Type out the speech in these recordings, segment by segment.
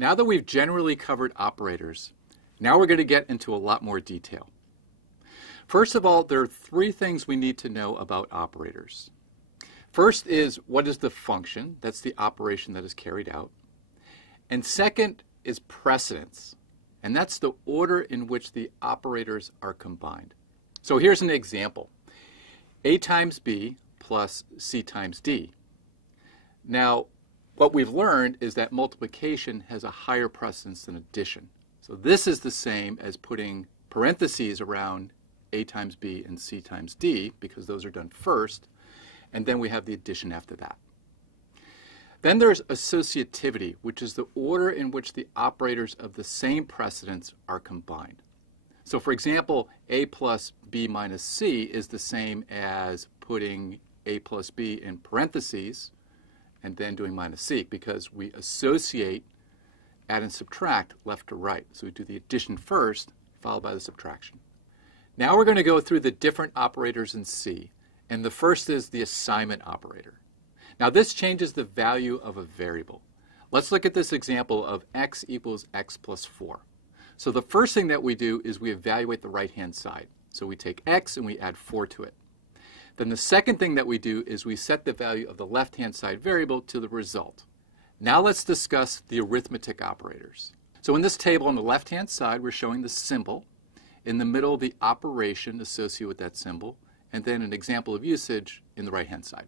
Now that we've generally covered operators, now we're going to get into a lot more detail. First of all, there are three things we need to know about operators. First is, what is the function? That's the operation that is carried out. And second is precedence, and that's the order in which the operators are combined. So here's an example. A times B plus C times D. Now, what we've learned is that multiplication has a higher precedence than addition. So this is the same as putting parentheses around A times B and C times D, because those are done first, and then we have the addition after that. Then there's associativity, which is the order in which the operators of the same precedence are combined. So for example, A plus B minus C is the same as putting A plus B in parentheses and then doing minus C, because we associate, add and subtract left to right. So we do the addition first, followed by the subtraction. Now we're going to go through the different operators in C, and the first is the assignment operator. Now this changes the value of a variable. Let's look at this example of x equals x plus 4. So the first thing that we do is we evaluate the right-hand side. So we take x and we add 4 to it. Then the second thing that we do is we set the value of the left-hand side variable to the result. Now let's discuss the arithmetic operators. So in this table on the left-hand side, we're showing the symbol. In the middle, the operation associated with that symbol, and then an example of usage in the right-hand side.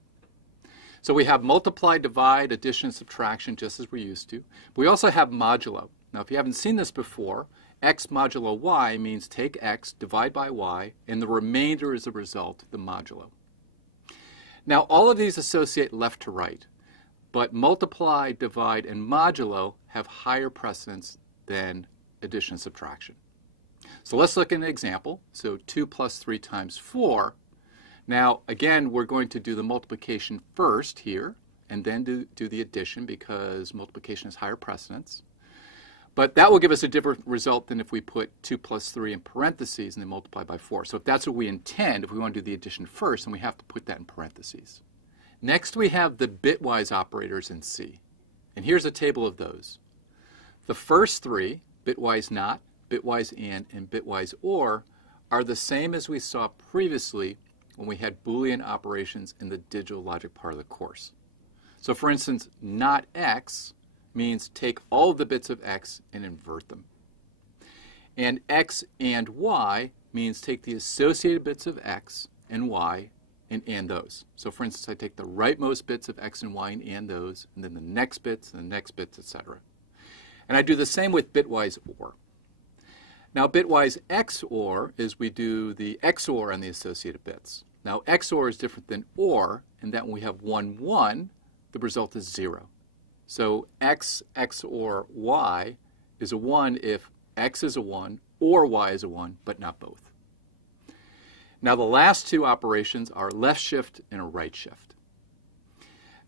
So we have multiply, divide, addition, subtraction, just as we're used to. We also have modulo. Now, if you haven't seen this before, x modulo y means take x, divide by y, and the remainder is the result, the modulo. Now, all of these associate left to right, but multiply, divide, and modulo have higher precedence than addition and subtraction. So let's look at an example. So 2 plus 3 times 4. Now, again, we're going to do the multiplication first here, and then do the addition, because multiplication has higher precedence. But that will give us a different result than if we put 2 plus 3 in parentheses and then multiply by 4. So if that's what we intend, if we want to do the addition first, then we have to put that in parentheses. Next, we have the bitwise operators in C. And here's a table of those. The first three, bitwise not, bitwise and bitwise or, are the same as we saw previously when we had Boolean operations in the digital logic part of the course. So for instance, not x means take all of the bits of x and invert them. And x and y means take the associated bits of x and y and those. So for instance, I take the rightmost bits of x and y and those, and then the next bits and the next bits, etc. And I do the same with bitwise or. Now, bitwise XOR is we do the XOR on the associated bits. Now, XOR is different than OR in that when we have 1, 1, the result is 0. So X XOR Y is a 1 if X is a 1 or Y is a 1, but not both. Now, the last two operations are left shift and a right shift.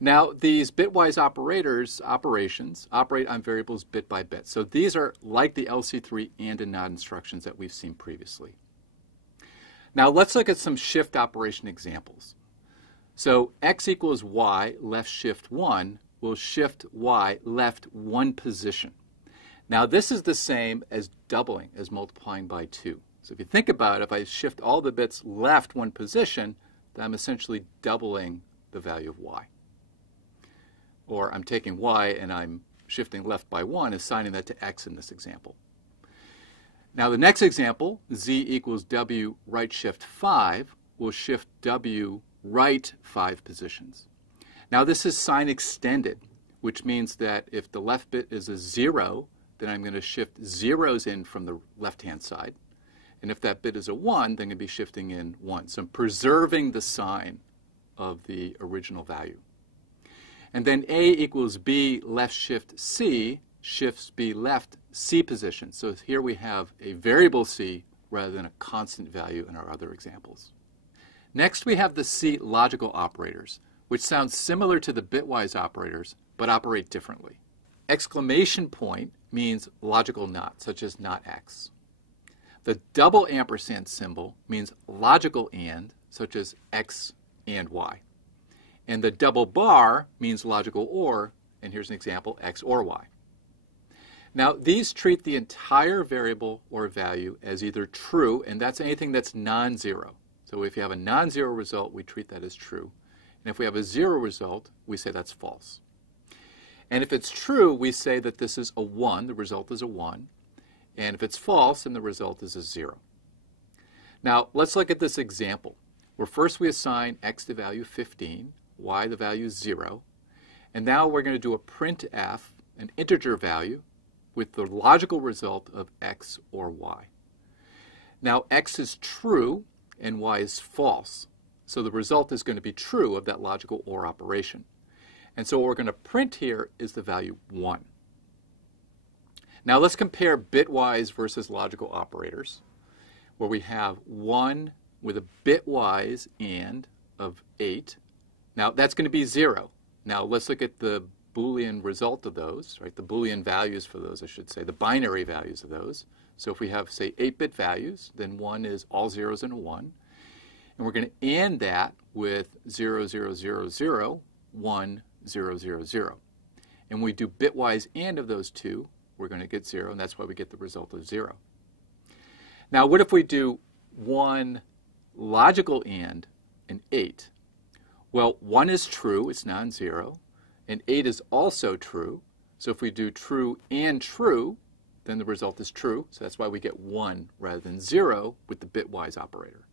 Now, these bitwise operations operate on variables bit by bit. So these are like the LC3 and and not instructions that we've seen previously. Now, let's look at some shift operation examples. So x equals y, left shift 1, will shift y left 1 position. Now, this is the same as doubling, as multiplying by 2. So if you think about it, if I shift all the bits left 1 position, then I'm essentially doubling the value of y. Or I'm taking y and I'm shifting left by 1, assigning that to x in this example. Now the next example, z equals w right shift 5, will shift w right 5 positions. Now this is sign extended, which means that if the left bit is a 0, then I'm going to shift zeros in from the left-hand side. And if that bit is a 1, then I'm going to be shifting in 1. So I'm preserving the sign of the original value. And then A equals B left shift C shifts B left C position. So here we have a variable C rather than a constant value in our other examples. Next we have the C logical operators, which sounds similar to the bitwise operators, but operate differently. Exclamation point means logical not, such as not x. The double ampersand symbol means logical and, such as x and y. And the double bar means logical or, and here's an example, x or y. Now, these treat the entire variable or value as either true, and that's anything that's non-zero. So if you have a non-zero result, we treat that as true. And if we have a zero result, we say that's false. And if it's true, we say that this is a 1, the result is a 1. And if it's false, then the result is a 0. Now, let's look at this example, where first we assign x the value 15, y the value 0, and now we're going to do a printf, an integer value, with the logical result of x or y. Now, x is true and y is false, so the result is going to be true of that logical OR operation. And so what we're going to print here is the value 1. Now let's compare bitwise versus logical operators, where we have 1 with a bitwise AND of 8. Now that's going to be 0. Now let's look at the Boolean result of those, right? The Boolean values for those, I should say, the binary values of those. So if we have, say, 8-bit values, then 1 is all zeros and a 1. And we're going to AND that with 0, 0, 0, 0, 1, 0, 0, 0. And when we do bitwise AND of those two, we're going to get 0, and that's why we get the result of 0. Now, what if we do 1 logical AND and 8? Well, 1 is true, it's non-zero, and 8 is also true. So if we do true and true, then the result is true. So that's why we get 1 rather than 0 with the bitwise operator.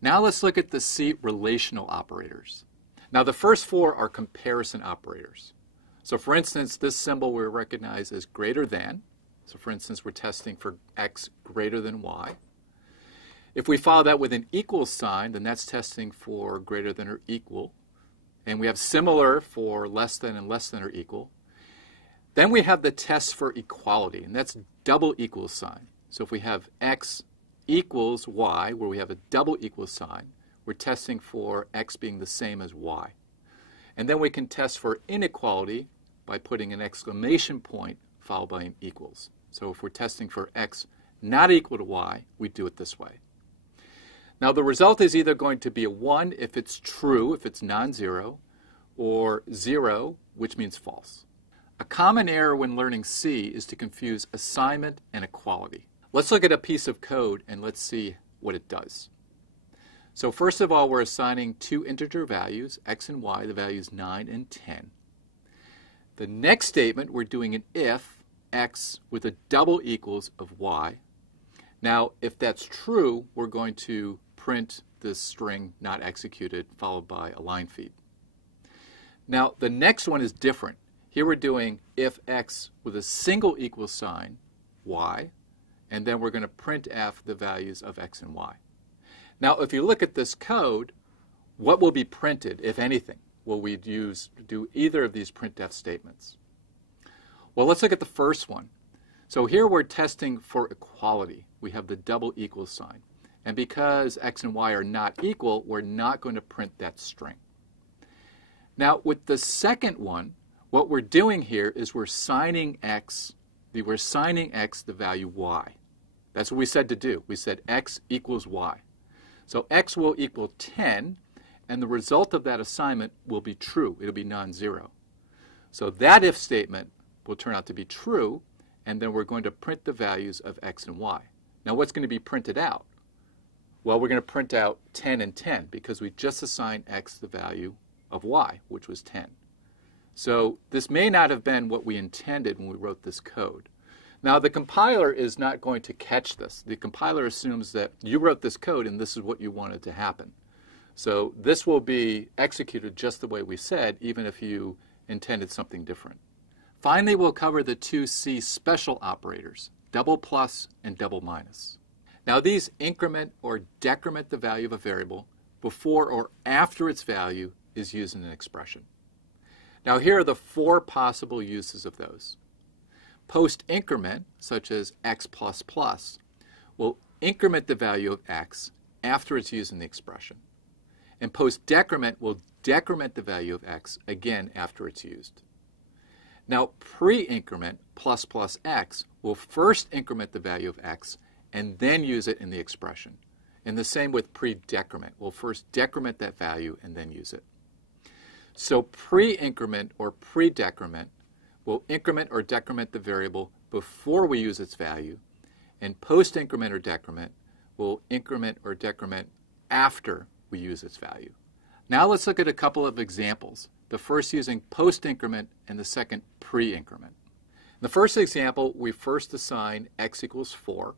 Now let's look at the C relational operators. Now the first 4 are comparison operators. So for instance, this symbol we recognize as greater than. So for instance, we're testing for x greater than y. If we follow that with an equal sign, then that's testing for greater than or equal. And we have similar for less than and less than or equal. Then we have the test for equality, and that's double equal sign. So if we have x equals y, where we have a double equal sign, we're testing for x being the same as y. And then we can test for inequality by putting an exclamation point followed by an equals. So if we're testing for x not equal to y, we do it this way. Now the result is either going to be a 1 if it's true, if it's non-zero, or 0, which means false. A common error when learning C is to confuse assignment and equality. Let's look at a piece of code and let's see what it does. So first of all, we're assigning 2 integer values, x and y, the values 9 and 10. The next statement, we're doing an if x with a double equals of y. Now, if that's true, we're going to print this string not executed followed by a line feed. Now, the next one is different. Here we're doing if x with a single equal sign, y, and then we're going to printf the values of x and y. Now, if you look at this code, what will be printed, if anything? Will we do either of these printf statements? Well, let's look at the first one. So here we're testing for equality. We have the double equal sign. And because x and y are not equal, we're not going to print that string. Now, with the second one, what we're doing here is we're assigning x the value y. That's what we said to do. We said x equals y. So x will equal 10, and the result of that assignment will be true. It'll be non-zero. So that if statement will turn out to be true, and then we're going to print the values of x and y. Now what's going to be printed out? Well, we're going to print out 10 and 10 because we just assigned x the value of y, which was 10. So this may not have been what we intended when we wrote this code. Now the compiler is not going to catch this. The compiler assumes that you wrote this code and this is what you wanted to happen. So this will be executed just the way we said, even if you intended something different. Finally, we'll cover the 2 C special operators, double plus and double minus. Now these increment or decrement the value of a variable before or after its value is used in an expression. Now here are the 4 possible uses of those. Post-increment, such as x plus plus, will increment the value of x after it's used in the expression. And post-decrement will decrement the value of x again after it's used. Now pre-increment, plus plus x, will first increment the value of x and then use it in the expression. And the same with pre-decrement. We'll first decrement that value and then use it. So pre-increment or pre-decrement will increment or decrement the variable before we use its value, and post-increment or decrement will increment or decrement after we use its value. Now let's look at a couple of examples, the first using post-increment and the second pre-increment. In the first example, we first assign x equals 4,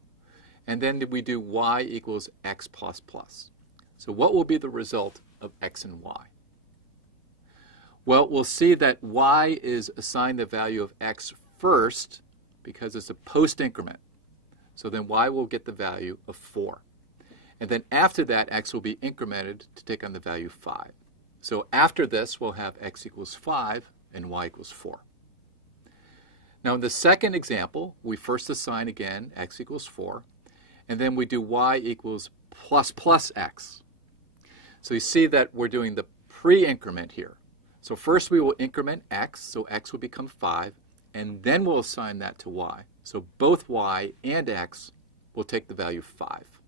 and then we do y equals x plus plus. So what will be the result of x and y? Well, we'll see that y is assigned the value of x first because it's a post-increment. So then y will get the value of 4. And then after that, x will be incremented to take on the value 5. So after this, we'll have x equals 5 and y equals 4. Now in the second example, we first assign again x equals 4, and then we do y equals plus plus x. So you see that we're doing the pre-increment here. So first we will increment x, so x will become 5, and then we'll assign that to y. So both y and x will take the value 5.